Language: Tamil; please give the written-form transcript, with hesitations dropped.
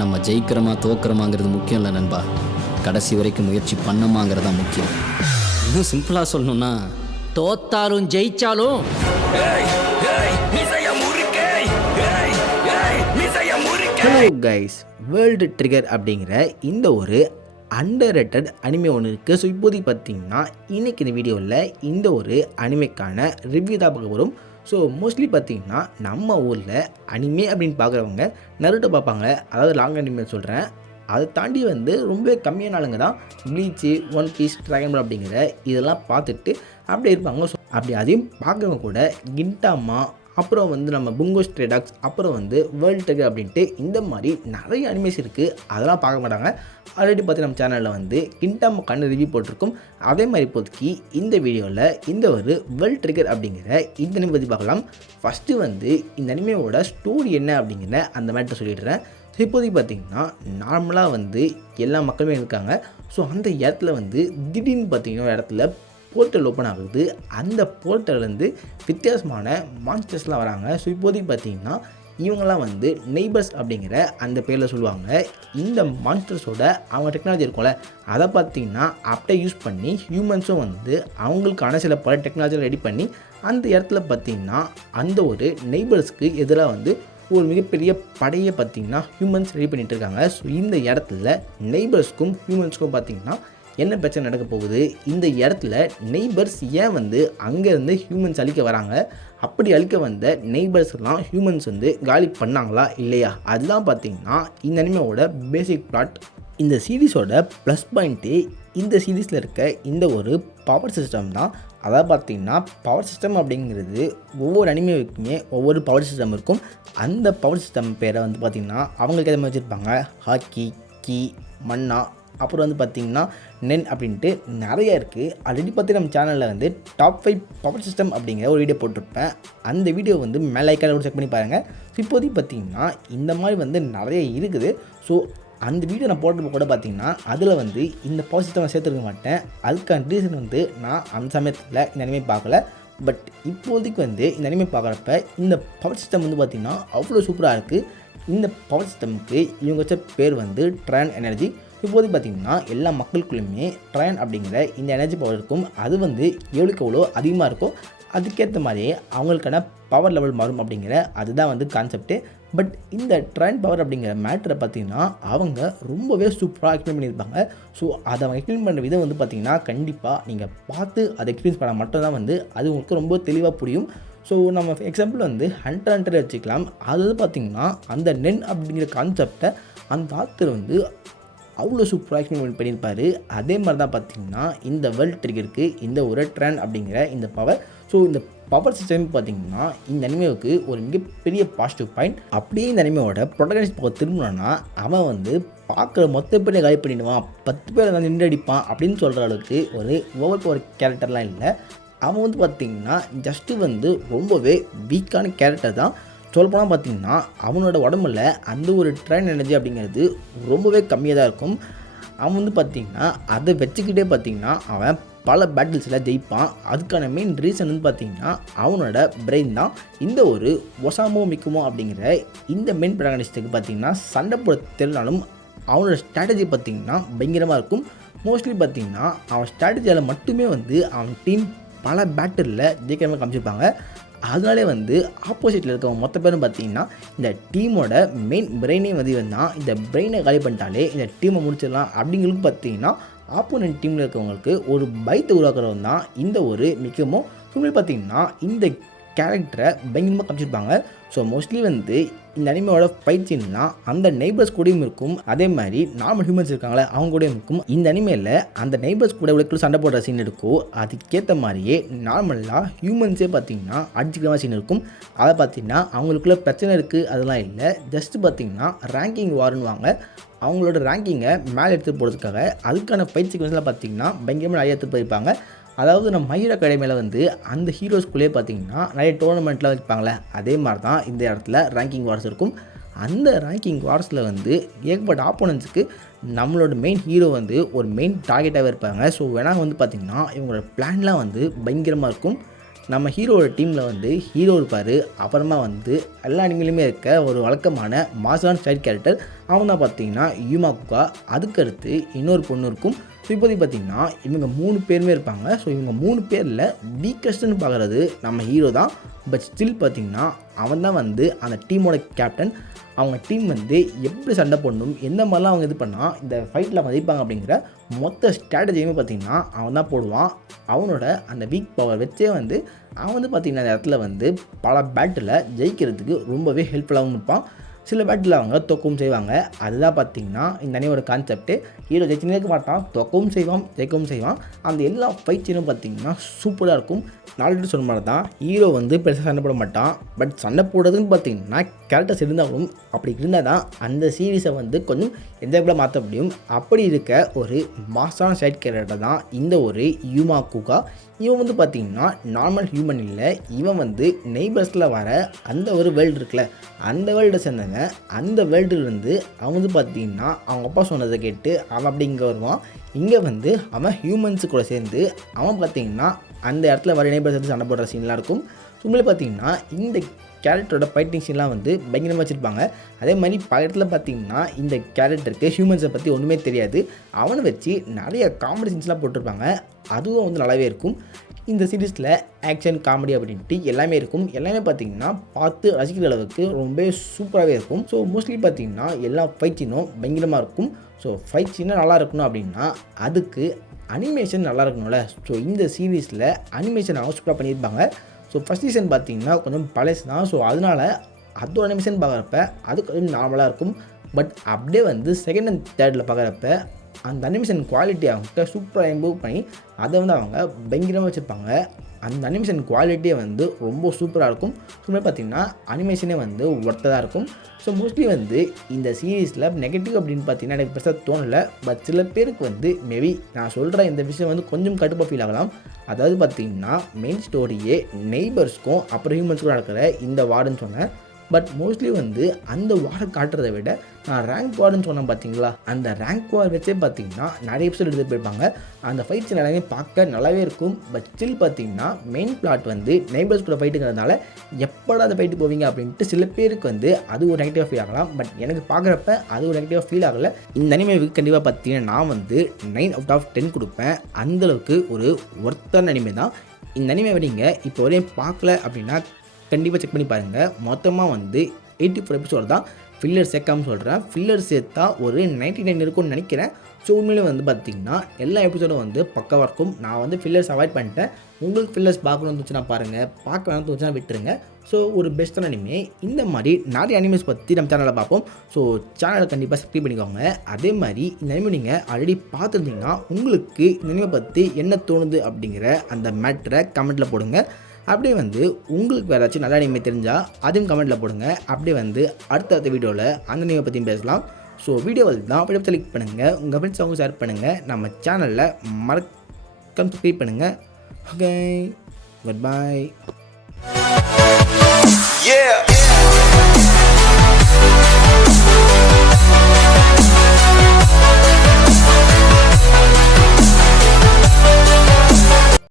நம்ம ஜெயிக்கிறோமா தோக்குறோமாங்கிறது முக்கியம் இல்லை நண்பா, கடைசி வரைக்கும் முயற்சி பண்ணமாங்கிறது தான் முக்கியம். இன்னும் சிம்பிளாக சொல்லணும்னா, தோத்தாலும் ஜெயிச்சாலும் ஹலோ கைஸ், வேர்ல்டு ட்ரிகர் அப்படிங்கிற இந்த ஒரு அண்டர் ரேட்டட் அனிமே ஒன்று இருக்குது. ஸோ இப்போதைக்கு பார்த்தீங்கன்னா இன்றைக்கி இந்த வீடியோவில் இந்த ஒரு அனிமைக்கான ரிவ்யூ தான் பார்க்க வரும். ஸோ மோஸ்ட்லி பார்த்தீங்கன்னா நம்ம ஊரில் அனிமே அப்படின்னு பார்க்குறவங்க நருட்டோ பார்ப்பாங்க, அதாவது லாங் அனிமே சொல்கிறேன். அதை தாண்டி ரொம்ப கம்மியான ஆளுங்க தான் ப்ளீச்சு, ஒன் பீஸ், ட்ராகன் பால் அப்படிங்கிற இதெல்லாம் பார்த்துட்டு அப்படியே இருப்பாங்க. ஸோ அப்படி அதையும் பார்க்குறவங்க கூட கின்டாமா, அப்புறம் நம்ம புங்கோ ஸ்ட்ரே டாக்ஸ், அப்புறம் வேர்ல்டு ட்ரிகர் அப்படின்ட்டு இந்த மாதிரி நிறைய அனிமேஸ் இருக்குது. அதெல்லாம் பார்க்க மாட்டாங்க. ஆல்ரெடி பார்த்து நம்ம சேனலில் கின்டாமாக்கான ரிவ்யூ போட்டிருக்கோம். அதே மாதிரி இப்போதைக்கு இந்த வீடியோவில் இந்த ஒரு வேர்ல்டு ட்ரிகர் அப்படிங்கிற இந்த அனிமே பற்றி பார்க்கலாம். ஃபஸ்ட்டு இந்த அனிமையோட ஸ்டோரி என்ன அப்படிங்கிற அந்த மேட்டரை சொல்லிடுறேன். ஸோ இப்போதைக்கு பார்த்திங்கன்னா நார்மலாக எல்லா மக்களுமே இருக்காங்க. ஸோ அந்த இடத்துல திடீர்னு பார்த்திங்கன்னா ஒரு இடத்துல போர்ட்டல் ஓப்பன் ஆகுது. அந்த போர்ட்டல்லேருந்து வித்தியாசமான மான்ஸ்டர்ஸ்லாம் வராங்க. ஸோ இப்போதைக்கு பார்த்திங்கன்னா இவங்கெல்லாம் நெய்பர்ஸ் அப்படிங்கிற அந்த பேரில் சொல்லுவாங்க. இந்த மான்ஸ்டர்ஸோட அவங்க டெக்னாலஜி இருக்கும்ல, அதை பார்த்திங்கன்னா அப்படியே யூஸ் பண்ணி ஹியூமன்ஸும் அவங்களுக்கான சில பல டெக்னாலஜியை ரெடி பண்ணி அந்த இடத்துல பார்த்திங்கன்னா அந்த ஒரு நெய்பர்ஸ்க்கு எதிராக ஒரு மிகப்பெரிய படையை பார்த்திங்கன்னா ஹியூமன்ஸ் ரெடி பண்ணிகிட்டு இருக்காங்க. ஸோ இந்த இடத்துல நெய்பர்ஸ்க்கும் ஹியூமன்ஸ்க்கும் பார்த்திங்கன்னா என்ன பிரச்சனை நடக்க போகுது, இந்த இடத்துல நெய்பர்ஸ் ஏன் அங்கேருந்து ஹியூமன்ஸ் அழிக்க வராங்க, அப்படி அழிக்க வந்த நெய்பர்ஸ்லாம் ஹியூமன்ஸ் காலி பண்ணாங்களா இல்லையா, அதுதான் பார்த்திங்கன்னா இந்த அனிமேவோட பேசிக் பிளாட். இந்த சீரீஸோட ப்ளஸ் பாயிண்ட்டு இந்த சீரீஸில் இருக்க இந்த ஒரு பவர் சிஸ்டம் தான். அதாவது பார்த்திங்கன்னா பவர் சிஸ்டம் அப்படிங்கிறது ஒவ்வொரு அனிமேவுக்குமே ஒவ்வொரு பவர் சிஸ்டம் இருக்கும். அந்த பவர் சிஸ்டம் பேரை பார்த்திங்கன்னா அவங்களுக்கு எதை மாதிரி வச்சுருப்பாங்க, ஹாக்கி, கீ, மன்னா, அப்புறம் பார்த்திங்கன்னா நென் அப்படின்ட்டு நிறைய இருக்குது. ஆல்ரெடி பார்த்து நம்ம சேனலில் டாப் 5 பவர் சிஸ்டம் அப்படிங்கிற ஒரு வீடியோ போட்டிருப்பேன். அந்த வீடியோ மேலே ஐக்கான செக் பண்ணி பாருங்கள். ஸோ இப்போதைக்கு பார்த்திங்கன்னா இந்த மாதிரி நிறைய இருக்குது. ஸோ அந்த வீடியோ நான் போட்டப்போ கூட பார்த்திங்கன்னா அதில் இந்த பவர் சிஸ்டம் நான் சேர்த்துருக்க மாட்டேன். அதுக்கான ரீசன் நான் அந்த சமயத்தில் இந்த அனிமே பார்க்கல. பட் இப்போதைக்கு இந்த அனிமே பார்க்குறப்ப இந்த பவர் சிஸ்டம் பார்த்திங்கன்னா அவ்வளோ சூப்பராக இருக்குது. இந்த பவர் சிஸ்டமுக்கு இவங்க வச்ச பேர் ட்ரான் எனர்ஜி. இப்போதைக்கு பார்த்திங்கன்னா எல்லா மக்களுக்குள்ளுமே ட்ரான் அப்படிங்கிற இந்த எனர்ஜி பவர் இருக்கும். அது எவ்வளோக்கு எவ்வளோ அதிகமாக இருக்கோ அதுக்கேற்ற மாதிரியே அவங்களுக்கான பவர் லெவல் மாறும் அப்படிங்கிற அதுதான் கான்செப்ட்டு. பட் இந்த ட்ரான் பவர் அப்படிங்கிற மேட்டரை பார்த்திங்கன்னா அவங்க ரொம்பவே சூப்பராக எக்ஸ்பிளைன் பண்ணியிருப்பாங்க. ஸோ அதை அவங்க எக்ஸ்பிளைன் பண்ணுற விதம் பார்த்திங்கன்னா கண்டிப்பாக நீங்கள் பார்த்து அதை எக்ஸ்பீரியன்ஸ் பண்ணால் மட்டும்தான் அது உங்களுக்கு ரொம்ப தெளிவாக புரியும். ஸோ நம்ம எக்ஸாம்பிள் ஹண்டர் ஹண்டர் வச்சுக்கலாம். அது பார்த்திங்கன்னா அந்த நென் அப்படிங்கிற கான்செப்டை அந்த ஆத்தர் அவ்வளோ சூப்பராக எக்ஸ்பிளைன் பண்ணியிருப்பார். அதே மாதிரி தான் பார்த்திங்கன்னா இந்த வேர்ல்டு ட்ரிகருக்கு இந்த ஒரு ட்ரான் அப்படிங்கிற இந்த பவர். ஸோ இந்த பவர் சிஸ்டம் பார்த்திங்கன்னா இந்த அனிமேவுக்கு ஒரு மிகப்பெரிய பாசிட்டிவ் பாயிண்ட். அப்படியே இந்த அனிமேவோட ப்ரொட்டகனிஸ்ட் பக்கம் திரும்பினோன்னா அவன் பார்க்குற மொத்த பேரை காலி பண்ணிடுவான், 10 பேரை நின்று அடிப்பான் அப்படின்னு சொல்கிற அளவுக்கு ஒரு ஓவர் பவர் கேரக்டர்லாம் இல்லை. அவன் பார்த்திங்கன்னா ஜஸ்ட்டு ரொம்பவே வீக்கான கேரக்டர் தான். சொல்லப்போனால் பார்த்திங்கன்னா அவனோட உடம்புல அந்த ஒரு ட்ரெயின் எனர்ஜி அப்படிங்கிறது ரொம்பவே கம்மியாக தான் இருக்கும். அவன் பார்த்திங்கன்னா அதை வச்சுக்கிட்டே பார்த்திங்கன்னா அவன் பல பேட்டில்ஸில் ஜெயிப்பான். அதுக்கான மெயின் ரீசன் பார்த்திங்கன்னா அவனோட பிரெயின் தான். இந்த ஒரு ஒசாமோ மிக்குமோ அப்படிங்கிற இந்த மெயின் ப்ரொட்டகனிஸ்ட்டுக்கு பார்த்திங்கன்னா சண்டை போட தெரியனாலும் அவனோட ஸ்ட்ராட்டஜி பார்த்திங்கன்னா பயங்கரமாக இருக்கும். மோஸ்ட்லி பார்த்திங்கன்னா அவன் ஸ்ட்ராட்டஜியால் மட்டுமே அவன் டீம் பல பேட்டிலில் ஜெயிக்கிற மாதிரி காமிச்சிருப்பாங்க. அதனாலே ஆப்போசிட்டில் இருக்கவங்க மொத்த பேரும் பார்த்திங்கன்னா இந்த டீமோட மெயின் பிரெயினே இந்த பிரெயினை காலி பண்ணிட்டாலே இந்த டீமை முடிச்சிடலாம் அப்படிங்களுக்கு பார்த்திங்கன்னா ஆப்போனன்ட் டீமில் இருக்கவங்களுக்கு ஒரு பயத்தை உருவாக்குறவங்க தான் இந்த ஒரு மிக்கமோ. சும்மா பார்த்திங்கன்னா இந்த கேரக்டரை பயங்கரமாக காமிச்சிருப்பாங்க. ஸோ மோஸ்ட்லி இந்த அனிமேவோட ஃபைட் சீன்லாம் அந்த நெய்பர்ஸ் கூடயும் இருக்கும். அதே மாதிரி நார்மல் ஹியூமன்ஸ் இருக்காங்களே அவங்க கூடயும் இருக்கும். இந்த அனிமேயில் அந்த நெய்பர்ஸ் கூட எவ்வளோ சண்டை போடுற சீன் இருக்கும், அதுக்கேற்ற மாதிரியே நார்மலாக ஹியூமன்ஸே பார்த்திங்கன்னா அடிச்சுக்கிற சீன் இருக்கும். அதை பார்த்திங்கன்னா அவங்களுக்குள்ள பிரச்சனை இருக்குது அதெல்லாம் இல்லை. ஜஸ்ட்டு பார்த்திங்கன்னா ரேங்கிங் வாருன்னுவாங்க. அவங்களோட ரேங்கிங்கை மேலே எடுத்து போகிறதுக்காக அதுக்கான ஃபைட் சீக்வன்ஸ்லாம் பார்த்திங்கன்னா பயங்கரமாக நிறைய எடுத்து போயிருப்பாங்க. அதாவது நம்ம மை ஹீரோ அகாடமியில் அந்த ஹீரோஸ்குள்ளே பார்த்திங்கன்னா நிறைய டோர்னமெண்ட்லாம் வைப்பாங்களே, அதே மாதிரி தான் இந்த இடத்துல ரேங்கிங் வார்ஸ் இருக்கும். அந்த ரேங்கிங் வார்ஸில் ஏகப்பட்ட ஆப்போனன்ட்ஸுக்கு நம்மளோட மெயின் ஹீரோ ஒரு மெயின் டார்கெட்டாகவே இருப்பாங்க. ஸோ வேணால் பார்த்திங்கன்னா இவங்களோட பிளான்லாம் பயங்கரமாக இருக்கும். நம்ம ஹீரோட டீமில் ஹீரோ இருப்பார். அப்புறமா எல்லா அனிமேலையுமே இருக்க ஒரு வழக்கமான மாசான சைட் கேரக்டர் அவன் தான் பார்த்தீங்கன்னா யூமாக்குகா. அதுக்கடுத்து இன்னொரு பொண்ணு இருக்கும். ஸோ இப்போதைக்கு பார்த்தீங்கன்னா இவங்க 3 பேருமே இருப்பாங்க. ஸோ இவங்க 3 பேரில் வீக்கஸ்ட்டுன்னு பார்க்குறது நம்ம ஹீரோ தான். பட் ஸ்டில் பார்த்தீங்கன்னா அவன் தான் வந்து அந்த டீமோட கேப்டன். அவங்க டீம் வந்து எப்படி சண்டை போடணும், எந்த மாதிரிலாம் அவங்க இது பண்ணால் இந்த ஃபைட்டில் மதிப்பாங்க அப்படிங்கிற மொத்த ஸ்ட்ராட்டஜியுமே பார்த்திங்கன்னா அவன் தான் போடுவான். அவனோட அந்த வீக் பவர் வச்சே வந்து அவன் வந்து பார்த்திங்கன்னா அந்த இடத்துல வந்து பல பேட்டில் ஜெயிக்கிறதுக்கு ரொம்பவே ஹெல்ப்ஃபுல்லாகவும் இருப்பான். சில பேட்டில் அவங்க தோக்கவும் செய்வாங்க. அதுதான் பார்த்திங்கன்னா இந்த அணியோட கான்செப்ட்டு. ஹீரோ ஜெயிச்சுனே இருக்க மாட்டான், தோக்கவும் செய்வான், ஜெயிக்கவும் செய்வான். அந்த எல்லா ஃபைட் சீனும் பார்த்திங்கன்னா சூப்பராக இருக்கும். நாலு சொன்ன மாதிரி தான் ஹீரோ வந்து பெருசாக சண்டை போட மாட்டான். பட் சண்டை போடுறதுன்னு பார்த்திங்கன்னா கேரக்டர்ஸ் இருந்தாலும் அப்படி இருந்தால் தான் அந்த சீரீஸை வந்து கொஞ்சம் என்ஜாயபுளாக மாற்ற முடியும். அப்படி இருக்க ஒரு மாசான சைட் கேரக்டர் தான் இந்த ஒரு யூமாக்குகா. இவன் வந்து பார்த்திங்கன்னா நார்மல் ஹியூமன் இல்லை. இவன் வந்து நெய்பர்ஸில் வர அந்த ஒரு வேர்ல்டு இருக்குல்ல, அந்த வேர்ல்டை சேர்ந்தவங்க. அந்த வேர்ல்டுலேருந்து அவன் வந்து பார்த்திங்கன்னா அவங்க அப்பா சொன்னதை கேட்டு அவன் அப்படி இங்கே வருவான். இங்கே வந்து அவன் ஹியூமன்ஸு கூட சேர்ந்து அவன் பார்த்திங்கன்னா அந்த இடத்துல வர நெய்பர்ஸ் வந்து சண்டை போடுற சீன்லாம் இருக்கும். உண்மையிலே பார்த்திங்கன்னா இந்த கேரக்டரோட ஃபைட்டிங் சீன்லாம் வந்து பயங்கரமாக வச்சுருப்பாங்க. அதே மாதிரி பல இடத்துல பார்த்திங்கன்னா இந்த கேரக்டருக்கு ஹியூமன்ஸை பற்றி ஒன்றுமே தெரியாது. அவனை வச்சு நிறைய காமெடி சீன்ஸ்லாம் போட்டிருப்பாங்க. அதுவும் வந்து நல்லாவே இருக்கும். இந்த சீரீஸில் ஆக்ஷன் காமெடி அப்படின்ட்டு எல்லாமே இருக்கும். எல்லாமே பார்த்திங்கன்னா பார்த்து ரசிக்கிற அளவுக்கு ரொம்ப சூப்பராகவே இருக்கும். ஸோ மோஸ்ட்லி பார்த்திங்கன்னா எல்லா ஃபைட் சீனும் பயங்கரமாக இருக்கும். ஸோ ஃபைட் சீனும் நல்லா இருக்கணும் அப்படின்னா அதுக்கு அனிமேஷன் நல்லா இருக்கணும்ல. ஸோ இந்த சீரீஸில் அனிமேஷன் அவங்க சூப்பராக பண்ணியிருப்பாங்க. ஸோ ஃபஸ்ட் சீசன் பார்த்திங்கன்னா கொஞ்சம் பழசு தான். ஸோ அதனால் அதோட அனிமேஷன் பார்க்குறப்ப அது கொஞ்சம் நார்மலாக இருக்கும். பட் அப்படியே வந்து செகண்ட் அண்ட் தேர்டில் பார்க்குறப்ப அந்த அனிமேஷன் குவாலிட்டி அவங்க சூப்பராக இம்ப்ரூவ் பண்ணி அதை வந்து அவங்க பயங்கரமாக வச்சுருப்பாங்க. அந்த அனிமேஷன் குவாலிட்டியே வந்து ரொம்ப சூப்பராக இருக்கும். சும்மா பார்த்திங்கன்னா அனிமேஷனே வந்து ஒர்த்தாக இருக்கும். ஸோ மோஸ்ட்லி வந்து இந்த சீரீஸில் நெகட்டிவ் அப்படின்னு பார்த்தீங்கன்னா எனக்கு பெருசாக தோணலை. பட் சில பேருக்கு வந்து மேபி நான் சொல்கிற இந்த விஷயம் வந்து கொஞ்சம் கடுப்பாக ஃபீல் ஆகலாம். அதாவது பார்த்திங்கன்னா மெயின் ஸ்டோரியே நெய்பர்ஸ்க்கும் அப்புறம் ஹியூமன்ஸ்க்கும் நடக்கிற இந்த வார்டுன்னு சொன்னேன். பட் மோஸ்ட்லி வந்து அந்த வாரை காட்டுறதை விட நான் ரேங்க் வார்டுன்னு சொன்னேன் பார்த்தீங்களா, அந்த ரேங்க் வார் வச்சே பார்த்திங்கன்னா நிறைய எபிசோட் எடுத்துகிட்டு போயிருப்பாங்க. அந்த ஃபைட்ஸ் எல்லாமே பார்க்க நல்லாவே இருக்கும். பட் ஸ்டில் பார்த்திங்கன்னா மெயின் பிளாட் வந்து நெய்பர்ஸ் கூட ஃபைட்டுங்கிறதுனால எப்படா அந்த ஃபைட்டு போவீங்க அப்படின்ட்டு சில பேருக்கு வந்து அது ஒரு நெகட்டிவாக ஃபீல் ஆகலாம். பட் எனக்கு பார்க்குறப்ப அது ஒரு நெகட்டிவாக ஃபீல் ஆகலை. இந்த அனிமேவுக்கு கண்டிப்பாக பார்த்திங்கன்னா நான் வந்து 9/10 கொடுப்பேன். அந்தளவுக்கு ஒரு ஒர்த்தான அனிமே தான். இந்த அனிமேவை நீங்கள் இப்போ வரையும் பார்க்கல அப்படின்னா கண்டிப்பாக செக் பண்ணி பாருங்கள். மொத்தமாக வந்து 84 எபிசோடு தான். ஃபில்லர் சேர்க்காமல் சொல்கிறேன். ஃபில்லர் சேர்த்தா ஒரு 99 இருக்கும்னு நினைக்கிறேன். ஸோ உண்மையிலே வந்து பார்த்திங்கன்னா எல்லா எபிசோடும் வந்து பக்காவாக இருக்கும். நான் வந்து ஃபில்லர்ஸ் அவாய்ட் பண்ணிட்டேன். உங்களுக்கு ஃபில்லர்ஸ் பார்க்கணும்னு தோணுச்சுன்னா பாருங்கள், பார்க்க வேணும்னு தோணுச்சுன்னா விட்டுருங்க. ஸோ ஒரு பெஸ்ட்டான அனிமே. இந்த மாதிரி நிறைய அனிமேஸ் பற்றி நம்ம சேனலில் பார்ப்போம். ஸோ சேனலை கண்டிப்பாக சப்ஸ்கிரைப் பண்ணிக்கோங்க. அதே மாதிரி இந்த அனிமே நீங்கள் ஆல்ரெடி பார்த்துருந்தீங்கன்னா உங்களுக்கு இந்த அனிமே பற்றி என்ன தோணுது அப்படிங்கிற அந்த மேட்டரை கமெண்ட்டில் போடுங்க. அப்படியே வந்து உங்களுக்கு வேறு ஏதாச்சும் நல்ல அனிமே தெரிஞ்சால் அதையும் கமெண்ட்டில் போடுங்க. அப்படியே வந்து அடுத்த வீடியோவில் அந்த அனிமே பற்றியும் பேசலாம். ஸோ வீடியோவில் தான் அப்படியே செலக்ட் பண்ணுங்கள், உங்கள் ஃப்ரெண்ட்ஸ் அவங்க ஷேர் பண்ணுங்கள், நம்ம சேனலில் மறக்காம சப்ஸ்கிரைப் பண்ணுங்கள். Okay, good bye.